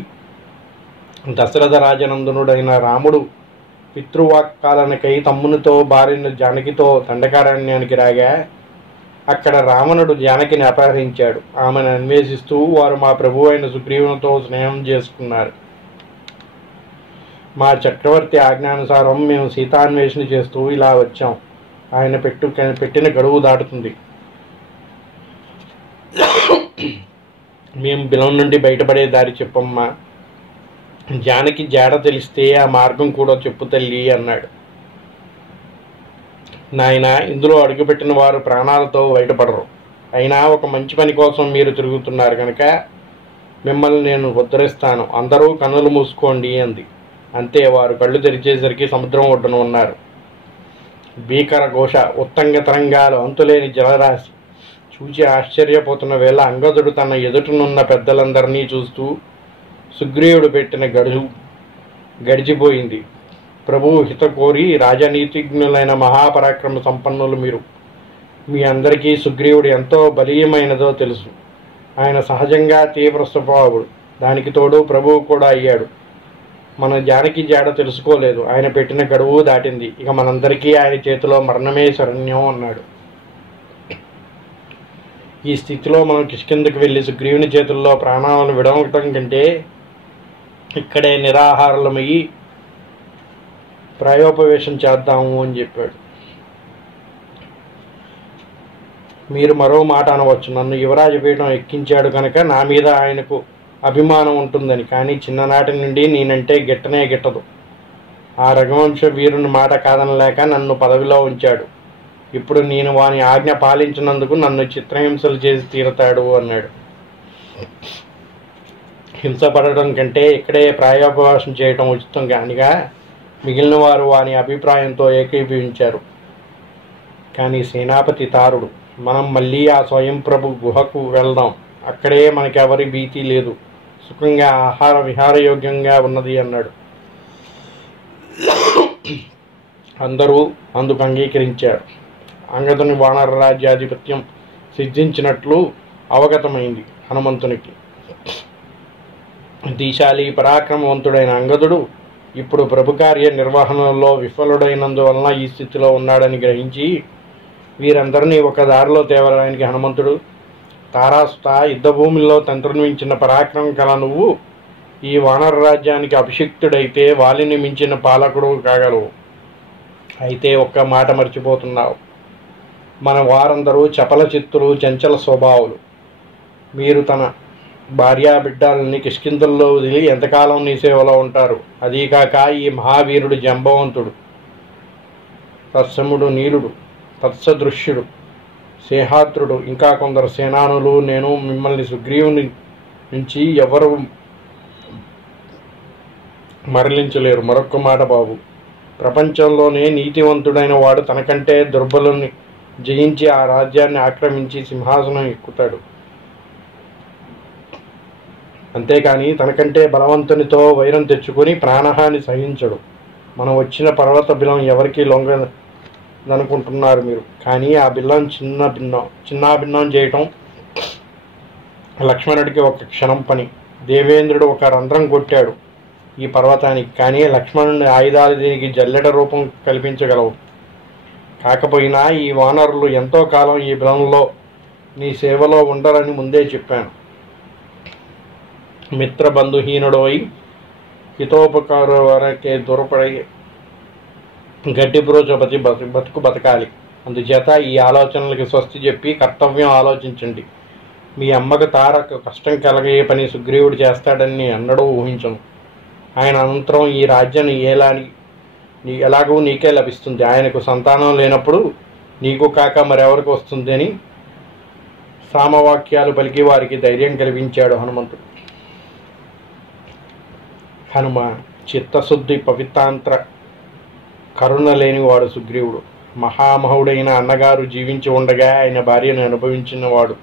దశరథ రాజనందనుడైన రాముడు పితృవాక్కాలనకై తమ్మునితో భార్యను జానకితో దండకారణ్యానికి రాగా అక్కడ రావణుడు జానకిని అపహరించాడు. ఆమెను అన్వేషిస్తూ వారు మా ప్రభు అయిన సుగ్రీవునితో స్నేహం చేసుకున్నారు. మా చక్రవర్తి ఆజ్ఞానుసారం మేము సీతాన్వేషణ చేస్తూ ఇలా వచ్చాం. ఆయన పెట్టిన గడువు దాటుతుంది. మేము బిలం నుండి బయటపడే దారి చెప్పమ్మా. జానకి జాడ తెలిస్తే ఆ మార్గం కూడా చెప్పు తల్లి అన్నాడు. నాయన, ఇందులో అడుగుపెట్టిన వారు ప్రాణాలతో బయటపడరు. అయినా ఒక మంచి పని కోసం మీరు తిరుగుతున్నారు కనుక మిమ్మల్ని నేను ఉద్ధరిస్తాను. అందరూ కన్నులు మూసుకోండి అంది. అంతే, వారు కళ్ళు తెరిచేసరికి సముద్రం ఒడ్డున ఉన్నారు. భీకర ఘోష, ఉత్తంగ తరంగాలు, అంతులేని జలరాశి చూచి ఆశ్చర్యపోతున్న వేళ అంగదుడు తన ఎదుటనున్న పెద్దలందరినీ చూస్తూ సుగ్రీవుడు పెట్టిన గడిచిపోయింది. ప్రభువు హిత కోరి రాజనీతిజ్ఞులైన మహాపరాక్రమ సంపన్నులు మీరు. మీ అందరికీ సుగ్రీవుడు ఎంతో బలీయమైనదో తెలుసు. ఆయన సహజంగా తీవ్ర స్వభావుడు. దానికి తోడు ప్రభువు కూడా అయ్యాడు. మన జానకి జాడ తెలుసుకోలేదు. ఆయన పెట్టిన గడువు దాటింది. ఇక మనందరికీ ఆయన చేతిలో మరణమే శరణ్యం అన్నాడు. ఈ స్థితిలో మనం కిష్కిందకు వెళ్ళి సుగ్రీవుని చేతుల్లో ప్రాణాలను విడవటం కంటే ఇక్కడే నిరాహారలమయ్యి ప్రాయోపవేశం చేద్దాము అని చెప్పాడు. మీరు మరో మాట అనవచ్చు, నన్ను యువరాజు పీఠం ఎక్కించాడు కనుక నా మీద ఆయనకు అభిమానం ఉంటుందని. కానీ చిన్ననాటి నుండి నేనంటే గిట్టనే గిట్టదు. ఆ రఘువంశ వీరుని మాట కాదనలేక నన్ను పదవిలో ఉంచాడు. ఇప్పుడు నేను వాని ఆజ్ఞ పాలించినందుకు నన్ను చిత్రహింసలు చేసి తీరతాడు అన్నాడు. హింసపడటం కంటే ఇక్కడే ప్రాయోపవేశం చేయటం ఉచితం కానిగా మిగిలిన వారు వాని అభిప్రాయంతో ఏకీభవించారు. కానీ సేనాపతి తారుడు, మనం మళ్ళీ ఆ స్వయంప్రభు గుహకు వెళ్దాం. అక్కడే మనకెవరి భీతి లేదు. సుఖంగా ఆహార విహారయోగ్యంగా ఉన్నది అన్నాడు. అందరూ అందుకు అంగీకరించారు. అంగదుని వానర రాజ్యాధిపత్యం సిద్ధించినట్లు అవగతమైంది హనుమంతునికి. దీశాలి పరాక్రమవంతుడైన అంగదుడు ఇప్పుడు ప్రభుకార్య నిర్వహణలో విఫలుడైనందువలన ఈ స్థితిలో ఉన్నాడని గ్రహించి వీరందరినీ ఒక దారిలో తేవడానికి హనుమంతుడు, తారాసుత, యుద్ధభూమిలో తంత్రనించిన పరాక్రమం కల నువ్వు ఈ వానర రాజ్యానికి అభిషిక్తుడైతే వాలిని మించిన పాలకుడు కాగలవు. అయితే ఒక్క మాట మర్చిపోతున్నావు. మన వారందరూ చపల చిత్తులు, చంచల స్వభావులు. మీరు తన భార్యా బిడ్డల్ని కిష్కింధల్లో వదిలి ఎంతకాలం నీ సేవలో ఉంటారు? అదీకాక ఈ మహావీరుడు జంబవంతుడు, తత్సముడు, నీలుడు, తత్సదృశ్యుడు, సేహాద్రుడు, ఇంకా కొందరు సేనానులు నేను మిమ్మల్ని సుగ్రీవుని నుంచి ఎవరు మరలించలేరు. మరొక్క మాట బాబు, ప్రపంచంలోనే నీతివంతుడైన వాడు తనకంటే దుర్బలుని జయించి ఆ రాజ్యాన్ని ఆక్రమించి సింహాసనం ఎక్కుతాడు. అంతేకాని తనకంటే బలవంతునితో వైరం తెచ్చుకొని ప్రాణహాని సహించడు. మనం వచ్చిన పర్వత బిలం ఎవరికి లొంగదనుకుంటున్నారు మీరు? కానీ ఆ బిల్లం చిన్నాభిన్నం చేయటం లక్ష్మణుడికి ఒక క్షణం పని. దేవేంద్రుడు ఒక రంధ్రం కొట్టాడు ఈ పర్వతానికి. కానీ లక్ష్మణుని ఆయుధాలు దీనికి జల్లెడ రూపం కల్పించగలవు. కాకపోయినా ఈ వానరులు ఎంతో కాలం ఈ బిలంలో నీ సేవలో ఉండరని ముందే చెప్పాను. మిత్రబంధుహీనుడై హితోపకార వరకే దూరపడి గడ్డిబ్రోజపతి బతకాలి. అందుచేత ఈ ఆలోచనలకి స్వస్తి చెప్పి కర్తవ్యం ఆలోచించండి. మీ అమ్మకు తారకు కష్టం కలగే పని సుగ్రీవుడు చేస్తాడని ఎన్నడూ ఊహించను. ఆయన అనంతరం ఈ రాజ్యం ఎలాగూ నీకే లభిస్తుంది. ఆయనకు సంతానం లేనప్పుడు నీకు కాక మరెవరికి వస్తుంది అని సామవాక్యాలు పలికి వారికి ధైర్యం కలిగించాడు హనుమంతుడు. హనుమ చిత్తశుద్ధి, పవిత్రాంతర కరుణ లేనివాడు సుగ్రీవుడు. మహామహుడైన అన్నగారు జీవించి ఉండగా ఆయన భార్యను అనుభవించినవాడు.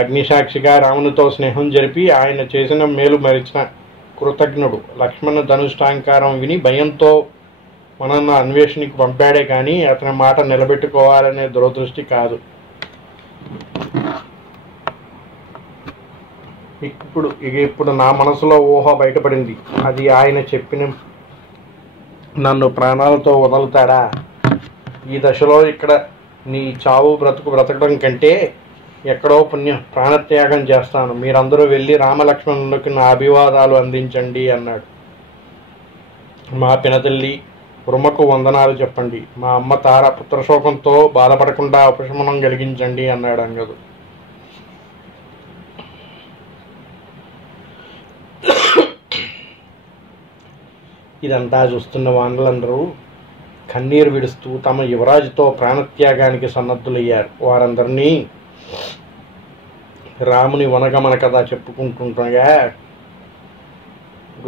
అగ్నిసాక్షిగా రామునితో స్నేహం జరిపి ఆయన చేసిన మేలు మరిచిన కృతజ్ఞుడు. లక్ష్మణ ధనుష్టాంకారం విని భయంతో మనల్ని అన్వేషణకు పంపాడే కానీ అతని మాట నిలబెట్టుకోవాలనే దురదృష్టి కాదు. ఇప్పుడు నా మనసులో ఊహ బయటపడింది. అది ఆయన చెప్పిన నన్ను ప్రాణాలతో వదులుతాడా? ఈ దశలో ఇక్కడ నీ చావు బ్రతకడం కంటే ఎక్కడో ప్రాణత్యాగం చేస్తాను. మీరందరూ వెళ్ళి రామలక్ష్మణులకు నా అభివాదాలు అందించండి అన్నాడు. మా పినతల్లి బ్రహ్మకు వందనాలు చెప్పండి. మా అమ్మ తార పుత్రశోకంతో బాధపడకుండా ఉపశమనం కలిగించండి అన్నాడు అంగదుడు. ఇదంతా చూస్తున్న వానరులందరూ కన్నీరు విడుస్తూ తమ యువరాజుతో ప్రాణత్యాగానికి సన్నద్ధులయ్యారు. వారందరినీ రాముని వనగమన కథ చెప్పుకుంటుండగా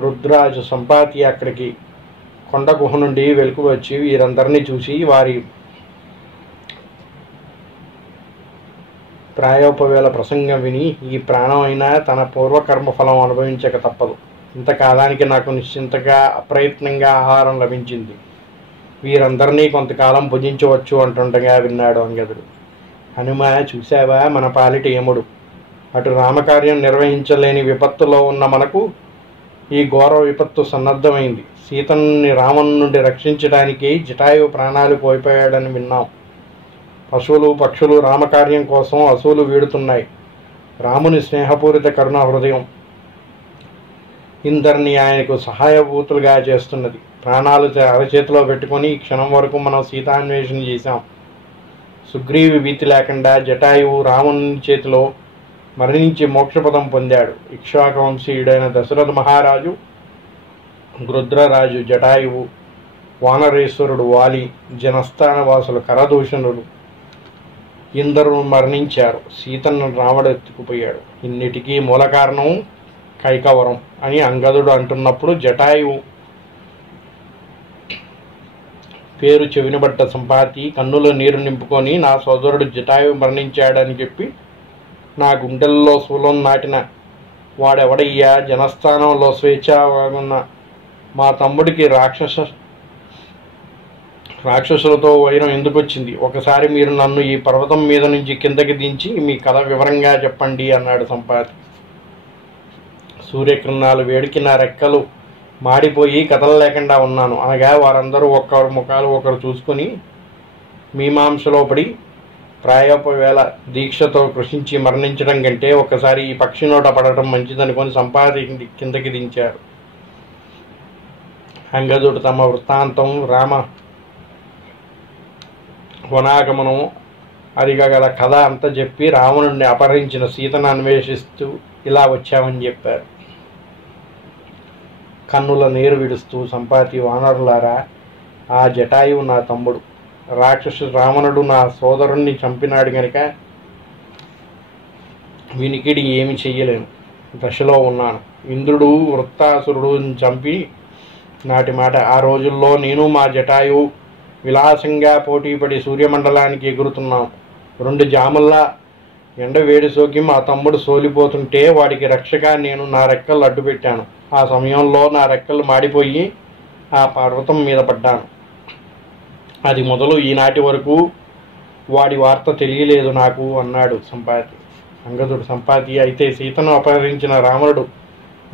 రుద్రాజు సంపాతి అక్కడికి కొండ గుహ నుండి వెలుకు వచ్చి వీరందరినీ చూసి వారి ప్రాయోపవేళ ప్రసంగం విని, ఈ ప్రాణమైనా తన పూర్వకర్మ ఫలం అనుభవించక తప్పదు. ఇంతకాలానికి నాకు నిశ్చింతగా అప్రయత్నంగా ఆహారం లభించింది. వీరందరినీ కొంతకాలం భుజించవచ్చు అంటుండగా విన్నాడు అంగదుడు. హనుమ, చూశావా మన పాలిటి యముడు. అటు రామకార్యం నిర్వహించలేని విపత్తులో ఉన్న మనకు ఈ ఘోర విపత్తు సన్నద్ధమైంది. సీతని రావణు నుండి రక్షించడానికి జటాయువు ప్రాణాలు కోల్పోయాడని విన్నాం. పశువులు పక్షులు రామకార్యం కోసం అసూలు వీడుతున్నాయి. రాముని స్నేహపూరిత కరుణ హృదయం ఇందరిని ఆయనకు సహాయభూతులుగా చేస్తున్నది. ప్రాణాలు అరచేతిలో పెట్టుకొని ఈ క్షణం వరకు మనం సీతాన్వేషణ చేశాం. సుగ్రీవి భీతి లేకుండా జటాయువు రావణుని చేతిలో మరణించి మోక్షపదం పొందాడు. ఇక్ష్వాకు వంశీయుడైన దశరథ మహారాజు, గృధ్రరాజు జటాయువు, వానరేశ్వరుడు వాలి, జనస్థానవాసులు కరదూషణుడు ఇందరూ మరణించారు. సీతను రావణుడు ఎత్తుకుపోయాడు. ఇన్నిటికీ మూల కారణం కైకవరం అని అంగదుడు అంటున్నప్పుడు జటాయువు పేరు చెవినబడ్డ సంపాతి కన్నులో నీరు నింపుకొని, నా సోదరుడు జటాయువు మరణించాడని చెప్పి నా గుండెల్లో శూలం నాటిన వాడెవడయ్యా? జనస్థానంలో స్వేచ్ఛాగా మా తమ్ముడికి రాక్షసులతో వైరం ఎందుకు వచ్చింది? ఒకసారి మీరు నన్ను ఈ పర్వతం మీద నుంచి కిందకి దించి మీ కథ వివరంగా చెప్పండి అన్నాడు సంపాతి. సూర్యకిరణాలు వేడికి నా రెక్కలు మాడిపోయి కదలలేకుండా ఉన్నాను అనగా వారందరూ ఒక్కరు ముఖాలు ఒకరు చూసుకుని మీమాంసలో పడి ప్రాయోపవేళ దీక్షతో కృషించి మరణించడం కంటే ఒక్కసారి ఈ పక్షి నోట పడటం మంచిదనుకొని సంపాతి కిందకి దించారు. అంగదుడు తమ వృత్తాంతం, రామ వనాగమనం, అదిగల కథ అంతా చెప్పి రావణుడిని అపహరించిన సీతను అన్వేషిస్తూ ఇలా వచ్చామని చెప్పారు. కన్నుల నీరు విడుస్తూ సంపాతి, వానరులారా, ఆ జటాయువు నా తమ్ముడు. రాక్షసు రావణుడు నా సోదరుణ్ణి చంపినాడు గనుక వినికిడి ఏమి చెయ్యలేను దశలో ఉన్నాను. ఇంద్రుడు వృత్తాసురుడు చంపి నాటి మాట. ఆ రోజుల్లో నేను మా జటాయువు విలాసంగా పోటీపడి సూర్యమండలానికి ఎగురుతున్నాం. 2 జాముల్లా ఎండ వేడి సోకి మా తమ్ముడు సోలిపోతుంటే వాడికి రక్షగా నేను నా రెక్కలు అడ్డుపెట్టాను. ఆ సమయంలో నా రెక్కలు మాడిపోయి ఆ పర్వతం మీద పడ్డాను. అది మొదలు ఈనాటి వరకు వాడి వార్త తెలియలేదు నాకు అన్నాడు సంపాతి. అంగదుడు సంపాతి, అయితే సీతను అపహరించిన రావణుడు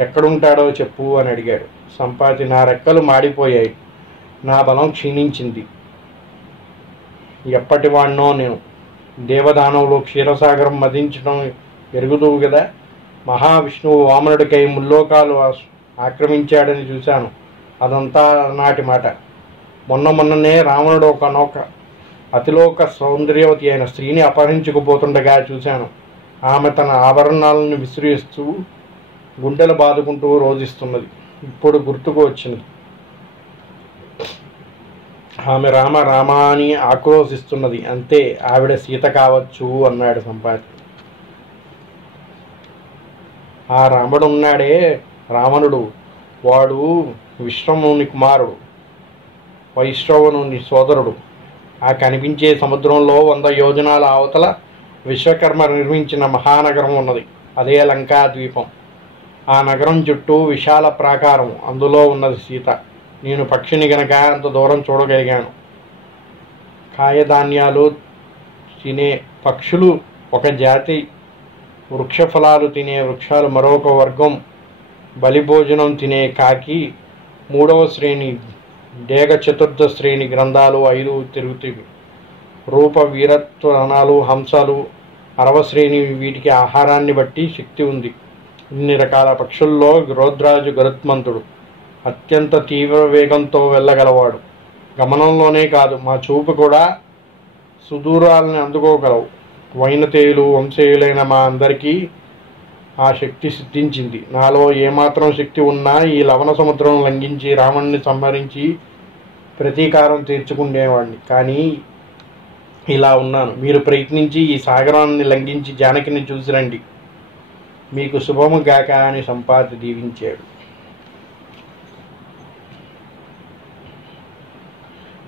ఎక్కడుంటాడో చెప్పు అని అడిగాడు. సంపాతి, నా రెక్కలు మాడిపోయాయి, నా బలం క్షీణించింది. ఎప్పటి వాడినో నేను. దేవదానంలో క్షీరసాగరం మదించడం ఎరుగుదువు కదా. మహావిష్ణువు వామనుడికై ముల్లోకాలు ఆక్రమించాడని చూశాను. అదంతా నాటి మాట. మొన్ననే రావణుడు ఒకనొక అతిలోక సౌందర్యవతి అయిన స్త్రీని అపహరించుకుపోతుండగా చూశాను. ఆమె తన ఆభరణాలను విసిరిస్తూ గుండెలు బాదుకుంటూ రోధిస్తున్నది. ఇప్పుడు గుర్తుకు వచ్చింది. ఆమె రామ రామ అని ఆక్రోశిస్తున్నది. అంతే, ఆవిడ సీత కావచ్చు అన్నాడు సంపాతి. ఆ రాముడున్నాడే రావణుడు, వాడు విశ్రముని కుమారుడు, వైశ్రవణుని సోదరుడు. ఆ కనిపించే సముద్రంలో 100 యోజనాల అవతల విశ్వకర్మ నిర్మించిన మహానగరం ఉన్నది. అదే లంకా ద్వీపం. ఆ నగరం చుట్టూ విశాల ప్రాకారం, అందులో ఉన్నది సీత. నేను పక్షిని గనక అంత దూరం చూడగలిగాను. కాయధాన్యాలు తినే పక్షులు ఒక జాతి, వృక్షఫలాలు తినే వృక్షాలు మరొక వర్గం, బలిభోజనం తినే కాకి 3వ శ్రేణి, డేగ 4వ శ్రేణి గ్రంథాలు 5 తిరుగుతీవి, రూప వీరత్వనాలు హంసాలు 6వ శ్రేణి. వీటికి ఆహారాన్ని బట్టి శక్తి ఉంది. ఇన్ని రకాల పక్షుల్లో గృధ్రాజు గరుత్మంతుడు, అత్యంత తీవ్ర వేగంతో వెళ్ళగలవాడు. గమనంలోనే కాదు, మా చూపు కూడా సుదూరాలను అందుకోగలవు. వైనతేయులు వంశీయులైన మా అందరికీ ఆ శక్తి సిద్ధించింది. నాలో ఏమాత్రం శక్తి ఉన్నా ఈ లవణ సముద్రం లంఘించి రావణ్ణి సంహరించి ప్రతీకారం తీర్చుకునేవాడిని. కానీ ఇలా ఉన్నాను. మీరు ప్రయత్నించి ఈ సాగరాన్ని లంఘించి జానకిని చూసి రండి. మీకు శుభము గాక అని సంపాతి దీవించాడు.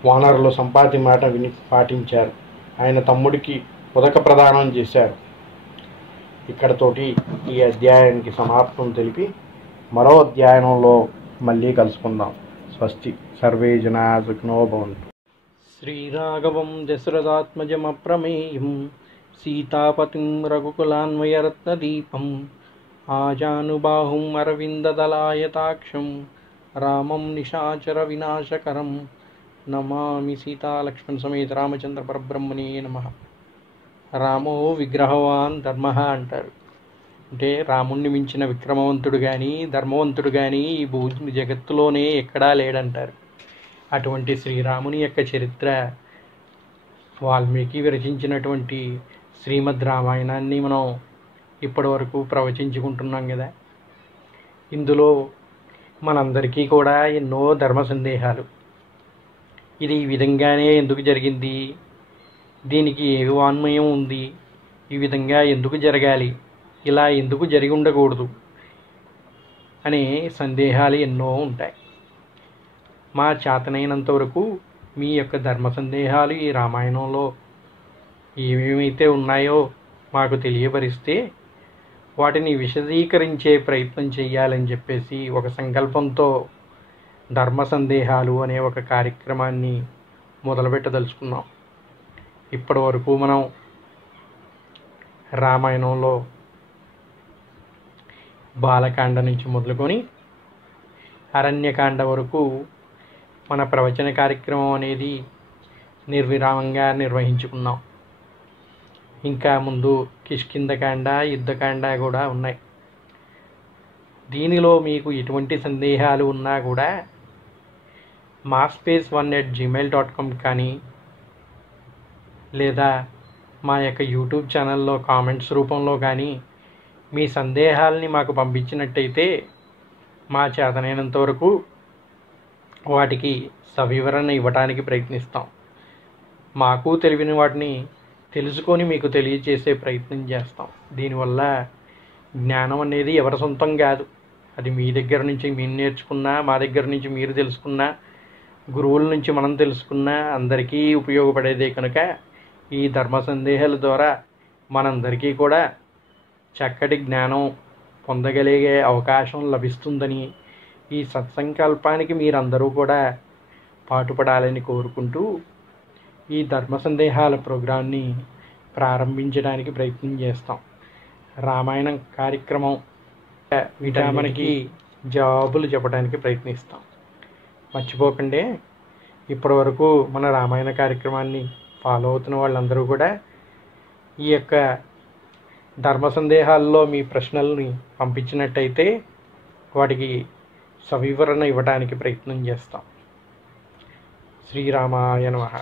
వానరులు సంపాతి మాట విని పాటించారు. ఆయన తమ్ముడికి ఉదక ప్రదానం చేశారు. ఇక్కడతోటి ఈ అధ్యాయానికి సమాప్తం తెలిపి మరో అధ్యాయంలో మళ్ళీ కలుసుకుందాం. స్వస్తి. సర్వే జనా సుఖినో భవంతు. శ్రీరాఘవం దశరథాత్మజమప్రమేయం సీతాపతిం రఘుకులాన్వయరత్నదీపం ఆజానుబాహుం అరవిందదలాయతాక్షం రామం నిశాచర వినాశకరం నమామి. సీతాలక్ష్మణ సమేత రామచంద్ర పరబ్రహ్మణే నమః. రామో విగ్రహవాన్ ధర్మ అంటారు. అంటే రాముణ్ణి మించిన విక్రమవంతుడు కానీ ధర్మవంతుడు కానీ ఈ జగత్తులోనే ఎక్కడా లేడంటారు. అటువంటి శ్రీరాముని యొక్క చరిత్ర వాల్మీకి విరచించినటువంటి శ్రీమద్ రామాయణాన్ని మనం ఇప్పటి వరకు ప్రవచించుకుంటున్నాం కదా. ఇందులో మనందరికీ కూడా ఎన్నో ధర్మ సందేహాలు. ఇది ఈ విధంగానే ఎందుకు జరిగింది, దీనికి ఏ వాన్మయం ఉంది, ఈ విధంగా ఎందుకు జరగాలి, ఇలా ఎందుకు జరిగి ఉండకూడదు అనే సందేహాలు ఎన్నో ఉంటాయి. మా చేతనైనంత వరకు మీ యొక్క ధర్మ సందేహాలు ఈ రామాయణంలో ఏమేమైతే ఉన్నాయో మాకు తెలియపరిస్తే వాటిని విశదీకరించే ప్రయత్నం చేయాలని చెప్పేసి ఒక సంకల్పంతో ధర్మ సందేహాలు అనే ఒక కార్యక్రమాన్ని మొదలుపెట్టదలుచుకున్నాం. ఇప్పటి వరకు మనం రామాయణంలో బాలకాండ నుంచి మొదలుకొని అరణ్యకాండ వరకు మన ప్రవచన కార్యక్రమం అనేది నిర్విరామంగా నిర్వహించుకున్నాం. ఇంకా ముందు కిష్కింధకాండ, యుద్ధకాండ కూడా ఉన్నాయి. దీనిలో మీకు ఎటువంటి సందేహాలు ఉన్నా కూడా maspspace1@gmail.com కానీ లేదా మా యొక్క యూట్యూబ్ ఛానల్లో కామెంట్స్ రూపంలో కానీ మీ సందేహాలని మాకు పంపించినట్టయితే మా చేతనైనంత వరకు వాటికి సవివరణ ఇవ్వడానికి ప్రయత్నిస్తాం. మాకు తెలియని వాటిని తెలుసుకొని మీకు తెలియజేసే ప్రయత్నం చేస్తాం. దీనివల్ల జ్ఞానం అనేది ఎవరి సొంతం కాదు, అది మీ దగ్గర నుంచి మేము నేర్చుకున్నా, మా దగ్గర నుంచి మీరు తెలుసుకున్నా, గురువుల నుంచి మనం తెలుసుకున్నా అందరికీ ఉపయోగపడేదే కనుక ఈ ధర్మ సందేహాల ద్వారా మనందరికీ కూడా చక్కటి జ్ఞానం పొందగలిగే అవకాశం లభిస్తుందని ఈ సత్సంకల్పానికి మీరందరూ కూడా పాటుపడాలని కోరుకుంటూ ఈ ధర్మ సందేహాల ప్రోగ్రాంని ప్రారంభించడానికి ప్రయత్నం చేస్తాం. రామాయణం కార్యక్రమం మనకి జవాబులు చెప్పడానికి ప్రయత్నిస్తాం. మర్చిపోకండి, ఇప్పటి వరకు మన రామాయణ కార్యక్రమాన్ని ఫాలో అవుతున్న వాళ్ళందరూ కూడా ఈ యొక్క ధర్మ సందేహాల్లో మీ ప్రశ్నల్ని పంపించినట్టయితే వాటికి సవివరణ ఇవ్వడానికి ప్రయత్నం చేస్తాం. శ్రీరామాయ నమః.